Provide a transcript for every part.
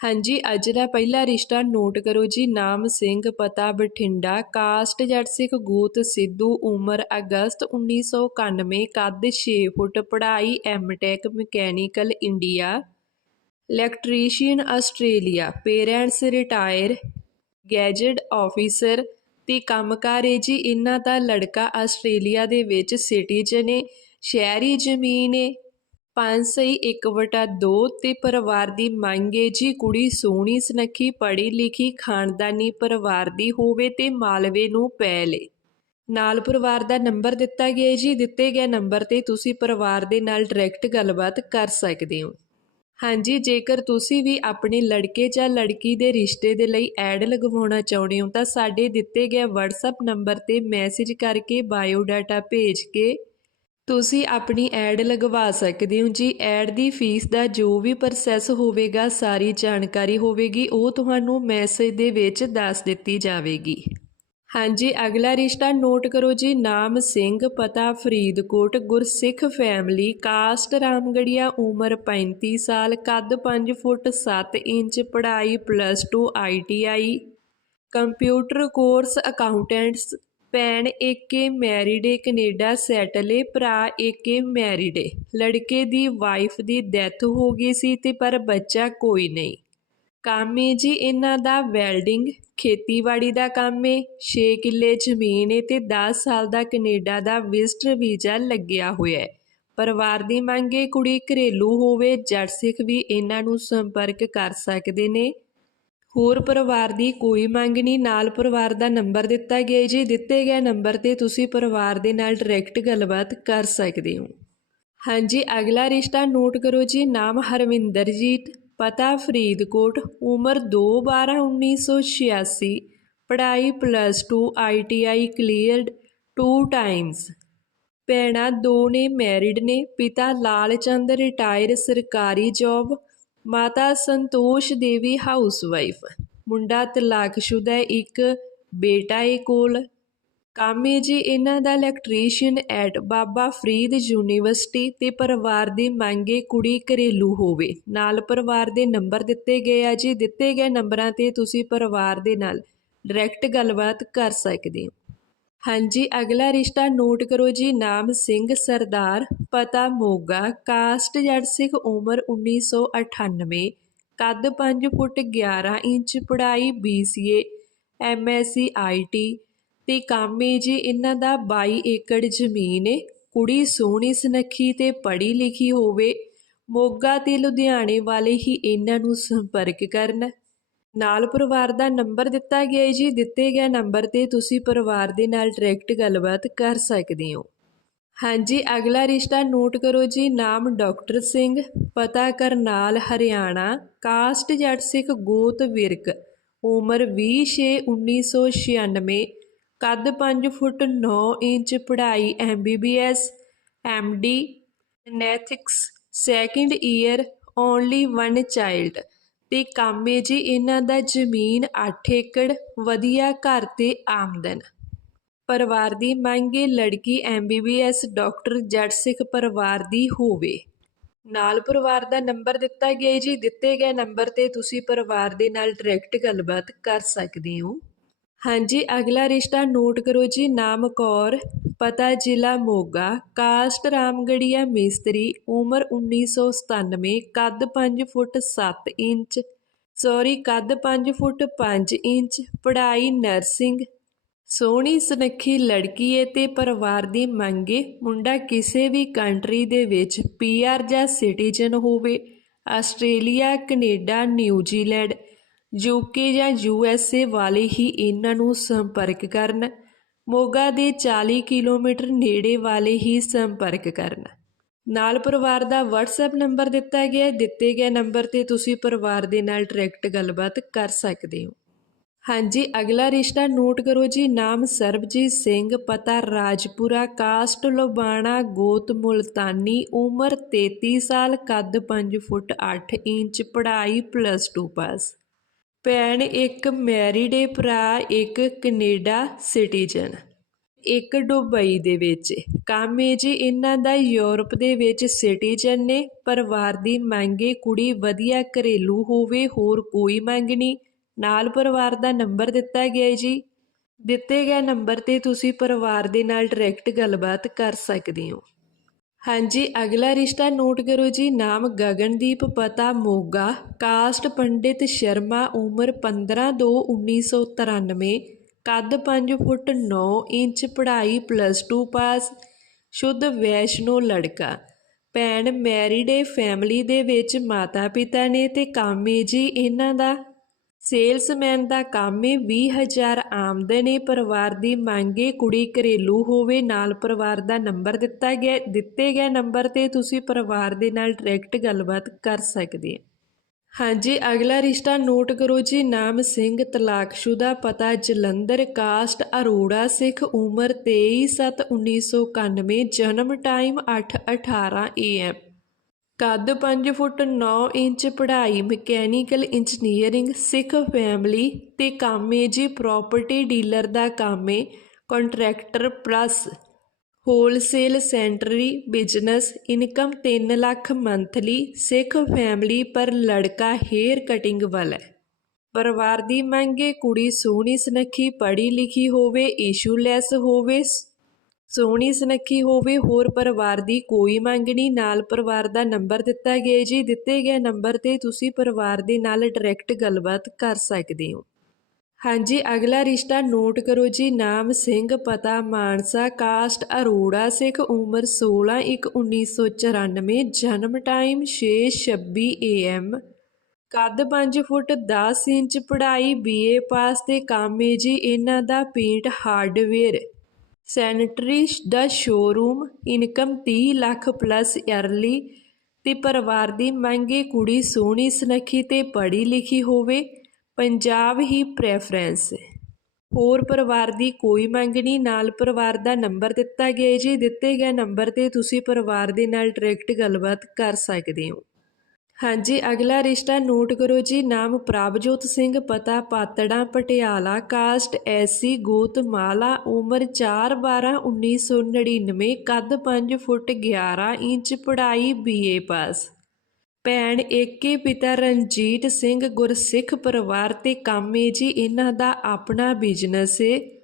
ਹਾਂਜੀ, ਅੱਜ ਦਾ ਪਹਿਲਾ ਰਿਸ਼ਤਾ ਨੋਟ ਕਰੋ ਜੀ। ਨਾਮ ਸਿੰਘ, ਪਤਾ ਬਠਿੰਡਾ, ਕਾਸਟ ਜੱਟ ਸਿੱਖ ਗੋਤ ਸਿੱਧੂ, ਉਮਰ ਅਗਸਤ 1991 ਕੱਦ 6 ਫੁੱਟ, ਪੜ੍ਹਾਈ MTech mechanical India electrician Australia parents retire gazette officer ਤੇ ਕੰਮਕਾਰ ਹੈ ਜੀ। ਇਹਨਾਂ ਦਾ ਲੜਕਾ ਆਸਟ੍ਰੇਲੀਆ ਦੇ ਵਿੱਚ ਸਿਟੀਜ਼ਨ ਹੈ। ਸ਼ਹਿਰੀ ਜ਼ਮੀਨ ਹੈ। ਪੰਜ ਸਹੀ ਇੱਕ ਵਟਾ ਦੋ ਤੇ ਪਰਿਵਾਰ ਦੀ ਮੰਗ ਹੈ ਜੀ ਕੁੜੀ ਸੋਹਣੀ ਸੁਨੱਖੀ, ਪੜ੍ਹੀ ਲਿਖੀ, ਖਾਨਦਾਨੀ ਪਰਿਵਾਰ ਦੀ ਹੋਵੇ ਤੇ ਮਾਲਵੇ ਨੂੰ ਪੈ ਲੇ। ਨਾਲ ਪਰਿਵਾਰ ਦਾ ਨੰਬਰ ਦਿੱਤਾ ਗਿਆ ਜੀ, ਦਿੱਤੇ ਗਏ ਨੰਬਰ ਤੇ ਤੁਸੀਂ ਪਰਿਵਾਰ ਦੇ ਨਾਲ ਡਾਇਰੈਕਟ ਗੱਲਬਾਤ ਕਰ ਸਕਦੇ ਹੋ। ਹਾਂਜੀ, ਜੇਕਰ ਤੁਸੀਂ ਵੀ ਆਪਣੇ ਲੜਕੇ ਜਾਂ ਲੜਕੀ ਦੇ ਰਿਸ਼ਤੇ ਦੇ ਲਈ ਐਡ ਲਗਵਾਉਣਾ ਚਾਹੁੰਦੇ ਹੋ, ਤਾਂ ਸਾਡੇ ਦਿੱਤੇ ਗਏ WhatsApp ਨੰਬਰ ਤੇ ਮੈਸੇਜ ਕਰਕੇ ਬਾਇਓ ਡਾਟਾ ਭੇਜ ਕੇ ਤੁਸੀਂ ਆਪਣੀ ਐਡ ਲਗਵਾ ਸਕਦੇ ਹੋ। ਜੀ, ਐਡ ਦੀ ਫੀਸ ਦਾ ਜੋ ਵੀ ਪ੍ਰੋਸੈਸ ਹੋਵੇਗਾ, ਸਾਰੀ ਜਾਣਕਾਰੀ ਹੋਵੇਗੀ, ਉਹ ਤੁਹਾਨੂੰ ਮੈਸੇਜ ਦੇ ਵਿੱਚ ਦੱਸ ਦਿੱਤੀ ਜਾਵੇਗੀ। ਹਾਂਜੀ, ਅਗਲਾ ਰਿਸ਼ਤਾ ਨੋਟ ਕਰੋ ਜੀ। ਨਾਮ ਸਿੰਘ, ਪਤਾ ਫਰੀਦਕੋਟ, ਗੁਰਸਿੱਖ ਫੈਮਿਲੀ ਕਾਸਟ ਰਾਮਗੜੀਆ, ਉਮਰ 35 ਸਾਲ, ਕੱਦ 5 ਫੁੱਟ 7 ਇੰਚ, ਪੜ੍ਹਾਈ plus 2 ITI computer course accountants ਭੈਣ ਏਕੇ ਮੈਰਿਡ ਏ ਕੈਨੇਡਾ ਸੈਟਲ ਏ, ਭਰਾ ਏਕੇ ਮੈਰਿਡ। ਏ ਲੜਕੇ ਦੀ ਵਾਈਫ ਦੀ ਡੈਥ ਹੋ ਗਈ ਸੀ ਤੇ ਪਰ ਬੱਚਾ ਕੋਈ ਨਹੀਂ। ਕੰਮ ਏ ਜੀ ਇਹਨਾਂ ਦਾ ਵੈਲਡਿੰਗ, ਖੇਤੀਬਾੜੀ ਦਾ ਕੰਮ ਏ। 6 ਕਿੱਲੇ ਜ਼ਮੀਨ ਏ ਤੇ 10 ਸਾਲ ਦਾ ਕੈਨੇਡਾ ਦਾ ਵਿਜ਼ਟਰ ਵੀਜ਼ਾ ਲੱਗਿਆ ਹੋਇਆ ਹੈ। ਪਰਿਵਾਰ ਦੀ ਮੰਗ ਏ ਕੁੜੀ ਘਰੇਲੂ ਹੋਵੇ ਜੱਟ ਸਿੱਖ ਵੀ ਇਹਨਾਂ ਨੂੰ ਸੰਪਰਕ ਕਰ ਸਕਦੇ ਨੇ। ਹੋਰ ਪਰਿਵਾਰ ਦੀ ਕੋਈ ਮੰਗ ਨਹੀਂ, ਨਾਲ ਪਰਿਵਾਰ ਦਾ ਨੰਬਰ ਦਿੱਤਾ ਗਿਆ ਜੀ। ਦਿੱਤੇ ਗਏ ਨੰਬਰ ਤੇ ਤੁਸੀਂ ਪਰਿਵਾਰ ਦੇ ਨਾਲ ਡਾਇਰੈਕਟ ਗੱਲਬਾਤ ਕਰ ਸਕਦੇ ਹੋ। ਹਾਂਜੀ, ਅਗਲਾ ਰਿਸ਼ਤਾ ਨੋਟ ਕਰੋ ਜੀ। ਨਾਮ ਹਰਵਿੰਦਰਜੀਤ ਪਤਾ ਫਰੀਦਕੋਟ, ਉਮਰ 2/12/1986 ਪੜ੍ਹਾਈ ਪਲੱਸ 2 ਆਈਟੀਆਈ ਕਲੀਅਰਡ 2 ਟਾਈਮਸ ਭੈਣਾਂ ਦੋ ਨੇ ਮੈਰਿਡ ਨੇ, ਪਿਤਾ ਲਾਲ ਚੰਦ ਰਿਟਾਇਰ ਸਰਕਾਰੀ ਜੌਬ ਮਾਤਾ ਸੰਤੋਸ਼ ਦੇਵੀ ਹਾਊਸਵਾਈਫ ਮੁੰਡਾ ਤਲਾਕਸ਼ੁਦਾ ਇੱਕ ਬੇਟਾ ਏ ਕੋਲ। ਕੰਮ ਹੈ ਜੀ ਇਹਨਾਂ ਦਾ electrician at Baba Farid university ਤੇ ਪਰਿਵਾਰ ਦੀ ਮੰਗੇ ਕੁੜੀ ਘਰੇਲੂ ਹੋਵੇ। ਨਾਲ ਪਰਿਵਾਰ ਦੇ ਨੰਬਰ ਦਿੱਤੇ ਗਏ ਆ ਜੀ। ਦਿੱਤੇ ਗਏ ਨੰਬਰਾਂ ਤੇ ਤੁਸੀਂ ਪਰਿਵਾਰ ਦੇ ਨਾਲ ਡਾਇਰੈਕਟ ਗੱਲਬਾਤ ਕਰ ਸਕਦੇ ਹੋ। ਹਾਂਜੀ, ਅਗਲਾ ਰਿਸ਼ਤਾ ਨੋਟ ਕਰੋ ਜੀ। ਨਾਮ ਸਿੰਘ, ਸਰਦਾਰ, ਪਤਾ ਮੋਗਾ, ਕਾਸਟ ਜੱਟ ਸਿੰਘ ਉਮਰ 1998 ਕੱਦ 5 ਫੁੱਟ 11 ਇੰਚ, ਪੜ੍ਹਾਈ BCA MSc IT ਤੇ ਕੰਮ ਏ ਜੀ, ਇਹਨਾਂ ਦਾ 22 ਏਕੜ ਜ਼ਮੀਨ ਏ। ਕੁੜੀ ਸੋਹਣੀ, ਸੁਨੱਖੀ ਤੇ ਪੜ੍ਹੀ ਲਿਖੀ ਹੋਵੇ। ਮੋਗਾ ਤੇ ਲੁਧਿਆਣੇ ਵਾਲੇ ਹੀ ਇਹਨਾਂ ਨੂੰ ਸੰਪਰਕ ਕਰਨ। ਨਾਲ ਪਰਿਵਾਰ ਦਾ ਨੰਬਰ ਦਿੱਤਾ ਗਿਆ ਹੈ ਜੀ। ਦਿੱਤੇ ਗਏ ਨੰਬਰ ਤੇ ਤੁਸੀਂ ਪਰਿਵਾਰ ਦੇ ਨਾਲ ਡਾਇਰੈਕਟ ਗੱਲਬਾਤ ਕਰ ਸਕਦੇ ਹੋ। ਹਾਂਜੀ, ਅਗਲਾ ਰਿਸ਼ਤਾ ਨੋਟ ਕਰੋ ਜੀ। ਨਾਮ ਡਾਕਟਰ ਸਿੰਘ, ਪਤਾ ਕਰਨਾਲ, ਹਰਿਆਣਾ। ਕਾਸਟ ਜੱਟ ਸਿੱਖ ਗੋਤ ਵਿਰਕ, ਉਮਰ 20/6/1996 ਕੱਦ 5 ਫੁੱਟ 9 ਇੰਚ, ਪੜ੍ਹਾਈ MBBS MD ਨੈਥਿਕਸ second year only one child ਤੇ ਕੰਮ ਏ ਜੀ ਇਹਨਾਂ ਦਾ ਜ਼ਮੀਨ 8 ਏਕੜ, ਵਧੀਆ ਘਰ ਤੇ ਆਮਦਨ। ਪਰਿਵਾਰ ਦੀ ਮੰਗ ਏ ਲੜਕੀ ਐਮਬੀਬੀਐਸ ਡਾਕਟਰ ਜੱਟ ਸਿੱਖ ਪਰਿਵਾਰ ਦੀ ਹੋਵੇ। ਨਾਲ ਪਰਿਵਾਰ ਦਾ ਨੰਬਰ ਦਿੱਤਾ ਗਿਆ ਜੀ। ਦਿੱਤੇ ਗਏ ਨੰਬਰ ਤੇ ਤੁਸੀਂ ਪਰਿਵਾਰ ਦੇ ਨਾਲ ਡਾਇਰੈਕਟ ਗੱਲਬਾਤ ਕਰ ਸਕਦੇ ਹੋ। ਹਾਂਜੀ, ਅਗਲਾ ਰਿਸ਼ਤਾ ਨੋਟ ਕਰੋ ਜੀ, ਨਾਮ ਕੌਰ, ਪਤਾ ਜ਼ਿਲ੍ਹਾ ਮੋਗਾ, ਕਾਸਟ ਰਾਮਗੜੀਆ ਮਿਸਤਰੀ, ਉਮਰ 1997 ਕੱਦ 5 ਫੁੱਟ 7 ਇੰਚ, ਸੌਰੀ, ਕੱਦ 5 ਫੁੱਟ 5 ਇੰਚ, ਪੜ੍ਹਾਈ ਨਰਸਿੰਗ, ਸੋਹਣੀ ਸੁਨੱਖੀ ਲੜਕੀ ਏ ਤੇ ਪਰਿਵਾਰ ਦੀ ਮੰਗੇ ਮੁੰਡਾ ਕਿਸੇ ਵੀ ਕੰਟਰੀ ਦੇ ਵਿੱਚ ਪੀਆਰ ਜਾਂ ਸਿਟੀਜ਼ਨ ਹੋਵੇ, Australia, Canada New Zealand UK ਜਾਂ ਯੂਐਸਏ ਵਾਲੇ ਹੀ ਇਹਨਾਂ ਨੂੰ ਸੰਪਰਕ ਕਰਨ, ਮੋਗਾ ਦੇ 40 ਕਿਲੋਮੀਟਰ ਨੇੜੇ ਵਾਲੇ ਹੀ ਸੰਪਰਕ ਕਰਨ। ਨਾਲ ਪਰਿਵਾਰ ਦਾ WhatsApp ਨੰਬਰ ਦਿੱਤਾ ਗਿਆ ਦਿੱਤੇ ਗਏ ਨੰਬਰ ਤੇ ਤੁਸੀਂ ਪਰਿਵਾਰ ਦੇ ਨਾਲ ਡਾਇਰੈਕਟ ਗੱਲਬਾਤ ਕਰ ਸਕਦੇ ਹੋ। ਹਾਂਜੀ, ਅਗਲਾ ਰਿਸ਼ਤਾ ਨੋਟ ਕਰੋ ਜੀ, ਨਾਮ ਸਰਬਜੀਤ ਸਿੰਘ, ਪਤਾ ਰਾਜਪੁਰਾ, ਕਾਸਟ ਲੋਬਾਣਾ ਗੋਤ ਮੁਲਤਾਨੀ, ਉਮਰ 33 ਸਾਲ, ਕੱਦ 5 ਫੁੱਟ 8 ਇੰਚ, ਪੜ੍ਹਾਈ ਪਲੱਸ 2 ਪਾਸ ਭੈਣ ਇੱਕ ਮੈਰਿਡ ਏ, ਭਰਾ ਇੱਕ ਕੈਨੇਡਾ ਸਿਟੀਜ਼ਨ। ਇੱਕ ਦੁਬਈ ਦੇ ਵਿੱਚ। ਕੰਮ ਏ ਜੀ ਇਹਨਾਂ ਦਾ ਯੂਰਪ ਦੇ ਵਿੱਚ ਸਿਟੀਜ਼ਨ ਨੇ। ਪਰਿਵਾਰ ਦੀ ਮੰਗੇ ਕੁੜੀ ਵਧੀਆ ਘਰੇਲੂ ਹੋਵੇ, ਹੋਰ ਕੋਈ ਮੰਗ ਨਹੀਂ। ਨਾਲ ਪਰਿਵਾਰ ਦਾ ਨੰਬਰ ਦਿੱਤਾ ਗਿਆ ਜੀ। ਦਿੱਤੇ ਗਏ ਨੰਬਰ ਤੇ ਤੁਸੀਂ ਪਰਿਵਾਰ ਦੇ ਨਾਲ ਡਾਇਰੈਕਟ ਗੱਲਬਾਤ ਕਰ ਸਕਦੇ ਹੋ। ਹਾਂਜੀ, ਅਗਲਾ ਰਿਸ਼ਤਾ ਨੋਟ ਕਰੋ ਜੀ। ਨਾਮ ਗਗਨਦੀਪ, ਪਤਾ ਮੋਗਾ। ਕਾਸਟ ਪੰਡਿਤ ਸ਼ਰਮਾ, ਉਮਰ 15 2 1993 ਕੱਦ 5 ਫੁੱਟ 9 ਇੰਚ, ਪੜ੍ਹਾਈ ਪਲੱਸ 2 ਪਾਸ ਸ਼ੁੱਧ ਵੈਸ਼ਨੋ ਲੜਕਾ। ਭੈਣ ਮੈਰੀਡੇ ਏ ਫੈਮਿਲੀ ਦੇ ਵਿੱਚ ਮਾਤਾ ਪਿਤਾ ਨੇ ਤੇ ਕਾਮੇ ਜੀ, ਇਹਨਾਂ ਦਾ ਸੇਲਸਮੈਨ ਦਾ ਕੰਮ ਏ 20000 ਆਮਦਨ ਏ, ਪਰਿਵਾਰ ਦੀ ਮੰਗੇ ਕੁੜੀ ਘਰੇਲੂ ਹੋਵੇ, ਨਾਲ ਪਰਿਵਾਰ ਦਾ ਨੰਬਰ ਦਿੱਤਾ ਗਿਆ ਦਿੱਤੇ ਗਏ ਨੰਬਰ ਤੇ ਤੁਸੀਂ ਪਰਿਵਾਰ ਦੇ ਨਾਲ ਡਾਇਰੈਕਟ ਗੱਲਬਾਤ ਕਰ ਸਕਦੇ ਹੋ ਹਾਂਜੀ, ਅਗਲਾ ਰਿਸ਼ਤਾ ਨੋਟ ਕਰੋ ਜੀ। ਨਾਮ ਸਿੰਘ, ਤਲਾਕਸ਼ੁਦਾ, ਪਤਾ ਜਲੰਧਰ, ਕਾਸਟ ਅਰੋੜਾ, ਸਿੱਖ ਉਮਰ 23/7/1991 ਜਨਮ ਟਾਈਮ 8:18 AM ਕੱਦ 5 ਫੁੱਟ 9 ਇੰਚ, ਪੜ੍ਹਾਈ ਮਕੈਨੀਕਲ ਇੰਜੀਨੀਅਰਿੰਗ, ਸਿੱਖ ਫੈਮਿਲੀ ਤੇ ਕੰਮ ਜੀ ਪ੍ਰਾਪਰਟੀ ਡੀਲਰ ਦਾ ਕੰਮ ਏ contractor plus wholesale sanitary business income 3 lakh monthly Sikh family ਪਰ ਲੜਕਾ ਹੇਅਰ ਕਟਿੰਗ ਵਾਲਾ ਪਰਿਵਾਰ ਦੀ ਮੰਗੇ ਕੁੜੀ ਸੋਹਣੀ ਸੁਨੱਖੀ, ਪੜ੍ਹੀ ਲਿਖੀ ਹੋਵੇ ਇਸ਼ੂਲੈਸ ਹੋਵੇ ਸੋਹਣੀ ਸੁਨੱਖੀ ਹੋਵੇ, ਹੋਰ ਪਰਿਵਾਰ ਦੀ ਕੋਈ ਮੰਗ ਨਹੀਂ। ਨਾਲ ਪਰਿਵਾਰ ਦਾ ਨੰਬਰ ਦਿੱਤਾ ਗਿਆ ਜੀ। ਦਿੱਤੇ ਗਏ ਨੰਬਰ ਤੇ ਤੁਸੀਂ ਪਰਿਵਾਰ ਦੇ ਨਾਲ ਡਾਇਰੈਕਟ ਗੱਲਬਾਤ ਕਰ ਸਕਦੇ ਹੋ। ਹਾਂਜੀ, ਅਗਲਾ ਰਿਸ਼ਤਾ ਨੋਟ ਕਰੋ ਜੀ। ਨਾਮ ਸਿੰਘ, ਪਤਾ ਮਾਨਸਾ, ਕਾਸਟ ਅਰੋੜਾ, ਸਿੱਖ ਉਮਰ 16 1 1994 ਜਨਮ ਟਾਈਮ 6:26 AM ਕੱਦ 5 ਫੁੱਟ 10 ਇੰਚ, ਪੜ੍ਹਾਈ BA ਪਾਸ ਤੇ ਕੰਮ ਏ ਜੀ। ਇਹਨਾਂ ਦਾ ਪੇਂਟ ਹਾਰਡਵੇਅਰ ਸੈਨੇਟਰੀ ਦਾ showroom income 30 lakh plus yearly ਤੇ ਪਰਿਵਾਰ ਦੀ ਮੰਗੇ ਕੁੜੀ, ਸੋਹਣੀ, ਸੁਨੱਖੀ ਤੇ ਪੜ੍ਹੀ ਲਿਖੀ ਹੋਵੇ, ਪੰਜਾਬ ਹੀ ਪ੍ਰੈਫਰੈਂਸ ਹੋਰ ਪਰਿਵਾਰ ਦੀ ਕੋਈ ਮੰਗ ਨਹੀਂ, ਨਾਲ ਪਰਿਵਾਰ ਦਾ ਨੰਬਰ ਦਿੱਤਾ ਗਿਆ ਜੀ। ਦਿੱਤੇ ਗਏ ਨੰਬਰ ਤੇ ਤੁਸੀਂ ਪਰਿਵਾਰ ਦੇ ਨਾਲ ਡਾਇਰੈਕਟ ਗੱਲਬਾਤ ਕਰ ਸਕਦੇ ਹੋ। ਹਾਂਜੀ, ਅਗਲਾ ਰਿਸ਼ਤਾ ਨੋਟ ਕਰੋ ਜੀ। ਨਾਮ ਪ੍ਰਭਜੋਤ ਸਿੰਘ, ਪਤਾ ਪਾਤੜਾ, ਪਟਿਆਲਾ, ਕਾਸਟ ਐਸੀ ਗੋਤਮਾਲਾ, ਉਮਰ 4 12 1999 ਕੱਦ 5 ਫੁੱਟ 11 ਇੰਚ, ਪੜ੍ਹਾਈ ਬੀਏ ਪਾਸ। ਭੈਣ ਏਕੇ, ਪਿਤਾ ਰਣਜੀਤ ਸਿੰਘ, ਗੁਰਸਿੱਖ ਪਰਿਵਾਰ ਤੇ ਕਾਮੇ ਜੀ। ਇਹਨਾਂ ਦਾ ਆਪਣਾ ਬਿਜ਼ਨਸ ਏ।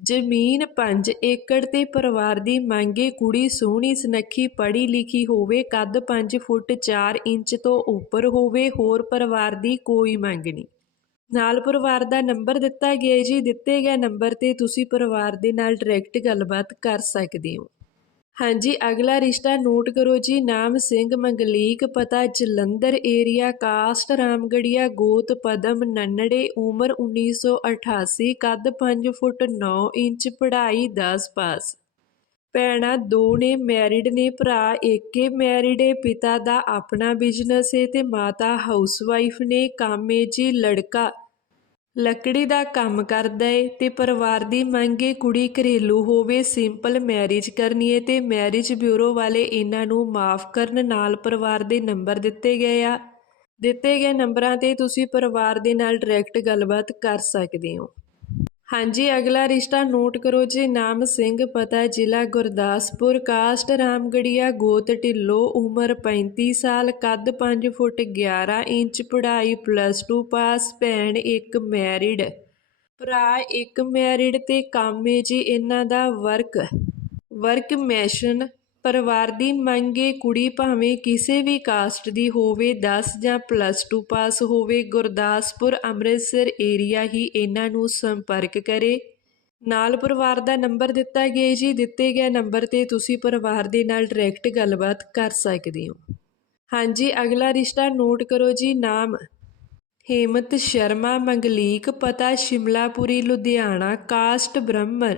ਜ਼ਮੀਨ 5 ਏਕੜ ਤੇ ਪਰਿਵਾਰ ਦੀ ਮੰਗੇ ਕੁੜੀ ਸੋਹਣੀ, ਸੁਨੱਖੀ ਪੜ੍ਹੀ ਲਿਖੀ ਹੋਵੇ, ਕੱਦ 5 ਫੁੱਟ 4 ਇੰਚ ਤੋਂ ਉੱਪਰ ਹੋਵੇ, ਹੋਰ ਪਰਿਵਾਰ ਦੀ ਕੋਈ ਮੰਗ ਨਹੀਂ। ਨਾਲ ਪਰਿਵਾਰ ਦਾ ਨੰਬਰ ਦਿੱਤਾ ਗਿਆ ਜੀ। ਦਿੱਤੇ ਗਏ ਨੰਬਰ ਤੇ ਤੁਸੀਂ ਪਰਿਵਾਰ ਦੇ ਨਾਲ ਡਾਇਰੈਕਟ ਗੱਲਬਾਤ ਕਰ ਸਕਦੇ ਹੋ। ਹਾਂਜੀ, ਅਗਲਾ ਰਿਸ਼ਤਾ ਨੋਟ ਕਰੋ ਜੀ। ਨਾਮ ਸਿੰਘ ਮੰਗਲੀਕ, ਪਤਾ ਜਲੰਧਰ ਏਰੀਆ ਕਾਸਟ ਰਾਮਗੜੀਆ, ਗੋਤ ਪਦਮ, ਨੰਨੜੇ, ਉਮਰ 1988 ਕੱਦ 5 ਫੁੱਟ 9 ਇੰਚ, ਪੜ੍ਹਾਈ 10 ਪਾਸ। ਭੈਣਾਂ ਦੋ ਨੇ ਮੈਰਿਡ ਨੇ, ਭਰਾ ਏਕੇ ਮੈਰਿਡ ਏ, ਪਿਤਾ ਦਾ ਆਪਣਾ ਬਿਜ਼ਨਸ ਏ ਤੇ ਮਾਤਾ ਹਾਊਸਵਾਈਫ ਨੇ, ਕਾਮੇ ਜੀ ਲੜਕਾ। ਲੱਕੜੀ ਦਾ ਕੰਮ ਕਰਦਾ ਏ ਤੇ ਪਰਿਵਾਰ ਦੀ ਮੰਗੇ ਕੁੜੀ ਘਰੇਲੂ ਹੋਵੇ ਸਿੰਪਲ ਮੈਰਿਜ ਕਰਨੀ ਏ ਤੇ ਮੈਰਿਜ ਬਿਊਰੋ ਵਾਲੇ ਇਹਨਾਂ ਨੂੰ ਮਾਫ ਕਰਨ ਨਾਲ ਪਰਿਵਾਰ ਦੇ ਨੰਬਰ ਦਿੱਤੇ ਗਏ ਆ। ਦਿੱਤੇ ਗਏ ਨੰਬਰਾਂ ਤੇ ਤੁਸੀਂ ਪਰਿਵਾਰ ਦੇ ਨਾਲ ਡਾਇਰੈਕਟ ਗੱਲਬਾਤ ਕਰ ਸਕਦੇ ਹੋ। ਹਾਂਜੀ, ਅਗਲਾ ਰਿਸ਼ਤਾ ਨੋਟ ਕਰੋ ਜੀ। ਨਾਮ ਸਿੰਘ, ਪਤਾ ਜ਼ਿਲ੍ਹਾ ਗੁਰਦਾਸਪੁਰ। ਕਾਸਟ ਰਾਮਗੜੀਆ, ਗੋਤ ਢਿੱਲੋ, ਉਮਰ 35 ਸਾਲ, ਕੱਦ 5 ਫੁੱਟ 11 ਇੰਚ, ਪੜ੍ਹਾਈ ਪਲੱਸ 2 ਪਾਸ ਭੈਣ ਇੱਕ ਮੈਰਿਡ ਭਰਾ ਇੱਕ ਮੈਰਿਡ ਤੇ ਕਾਮੇ ਜੀ, ਇਹਨਾਂ ਦਾ ਵਰਕ ਵਰਕ ਮੈਸ਼ਨ ਪਰਿਵਾਰ ਦੀ ਮੰਗੇ ਕੁੜੀ ਭਾਵੇਂ ਕਿਸੇ ਵੀ ਕਾਸਟ ਦੀ ਹੋਵੇ 10 ਜਾਂ ਪਲੱਸ 2 ਪਾਸ ਹੋਵੇ, ਗੁਰਦਾਸਪੁਰ, ਅੰਮ੍ਰਿਤਸਰ ਏਰੀਆ ਹੀ ਇਹਨਾਂ ਨੂੰ ਸੰਪਰਕ ਕਰੇ। ਨਾਲ ਪਰਿਵਾਰ ਦਾ ਨੰਬਰ ਦਿੱਤਾ ਗਿਆ ਜੀ। ਦਿੱਤੇ ਗਏ ਨੰਬਰ ਤੇ ਤੁਸੀਂ ਪਰਿਵਾਰ ਦੇ ਨਾਲ ਡਾਇਰੈਕਟ ਗੱਲਬਾਤ ਕਰ ਸਕਦੇ ਹੋ। ਹਾਂਜੀ, ਅਗਲਾ ਰਿਸ਼ਤਾ ਨੋਟ ਕਰੋ ਜੀ। ਨਾਮ ਹੇਮਤ ਸ਼ਰਮਾ, ਮੰਗਲੀਕ ਪਤਾ, ਸ਼ਿਮਲਾਪੁਰੀ, ਲੁਧਿਆਣਾ ਕਾਸਟ ਬ੍ਰਾਹਮਣ।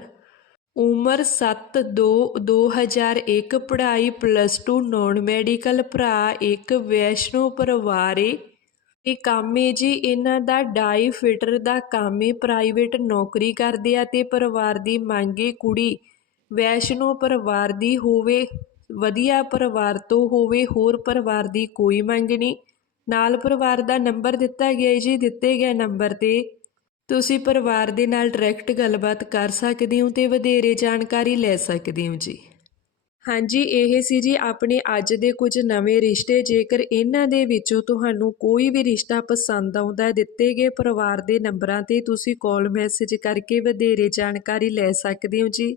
ਉਮਰ 7 2 2001 ਪੜ੍ਹਾਈ ਪਲੱਸ ਟੂ ਨੋਨ ਮੈਡੀਕਲ ਭਰਾ ਇੱਕ, ਵੈਸ਼ਨੋ ਪਰਿਵਾਰੇ। ਇਹ ਕੰਮ ਏ ਜੀ, ਇਹਨਾਂ ਦਾ ਡਾਈ ਫਿਟਰ ਦਾ ਕੰਮ ਏ ਪ੍ਰਾਈਵੇਟ ਨੌਕਰੀ ਕਰਦੇ ਆ ਤੇ ਪਰਿਵਾਰ ਦੀ ਮੰਗੇ ਕੁੜੀ। ਵੈਸ਼ਨੋ ਪਰਿਵਾਰ ਦੀ ਹੋਵੇ, ਵਧੀਆ ਪਰਿਵਾਰ ਤੋਂ ਹੋਵੇ, ਹੋਰ ਪਰਿਵਾਰ ਦੀ ਕੋਈ ਮੰਗ ਨਹੀਂ। ਨਾਲ ਪਰਿਵਾਰ ਦਾ ਨੰਬਰ ਦਿੱਤਾ ਗਿਆ ਜੀ, ਦਿੱਤੇ ਗਏ ਨੰਬਰ ਤੇ ਤੁਸੀਂ ਪਰਿਵਾਰ ਦੇ ਨਾਲ ਡਾਇਰੈਕਟ ਗੱਲਬਾਤ ਕਰ ਸਕਦੇ ਹੋ ਤੇ ਵਧੇਰੇ ਜਾਣਕਾਰੀ ਲੈ ਸਕਦੇ ਹੋ ਜੀ। ਹਾਂਜੀ, ਇਹ ਸੀ ਜੀ ਆਪਣੇ ਅੱਜ ਦੇ ਕੁਝ ਨਵੇਂ ਰਿਸ਼ਤੇ। ਜੇਕਰ ਇਹਨਾਂ ਦੇ ਵਿੱਚੋਂ ਤੁਹਾਨੂੰ ਕੋਈ ਵੀ ਰਿਸ਼ਤਾ ਪਸੰਦ ਆਉਂਦਾ ਹੈ, ਦਿੱਤੇ ਗਏ ਪਰਿਵਾਰ ਦੇ ਨੰਬਰਾਂ ਤੇ ਤੁਸੀਂ ਕਾਲ ਮੈਸੇਜ ਕਰਕੇ ਵਧੇਰੇ ਜਾਣਕਾਰੀ ਲੈ ਸਕਦੇ ਹੋ ਜੀ।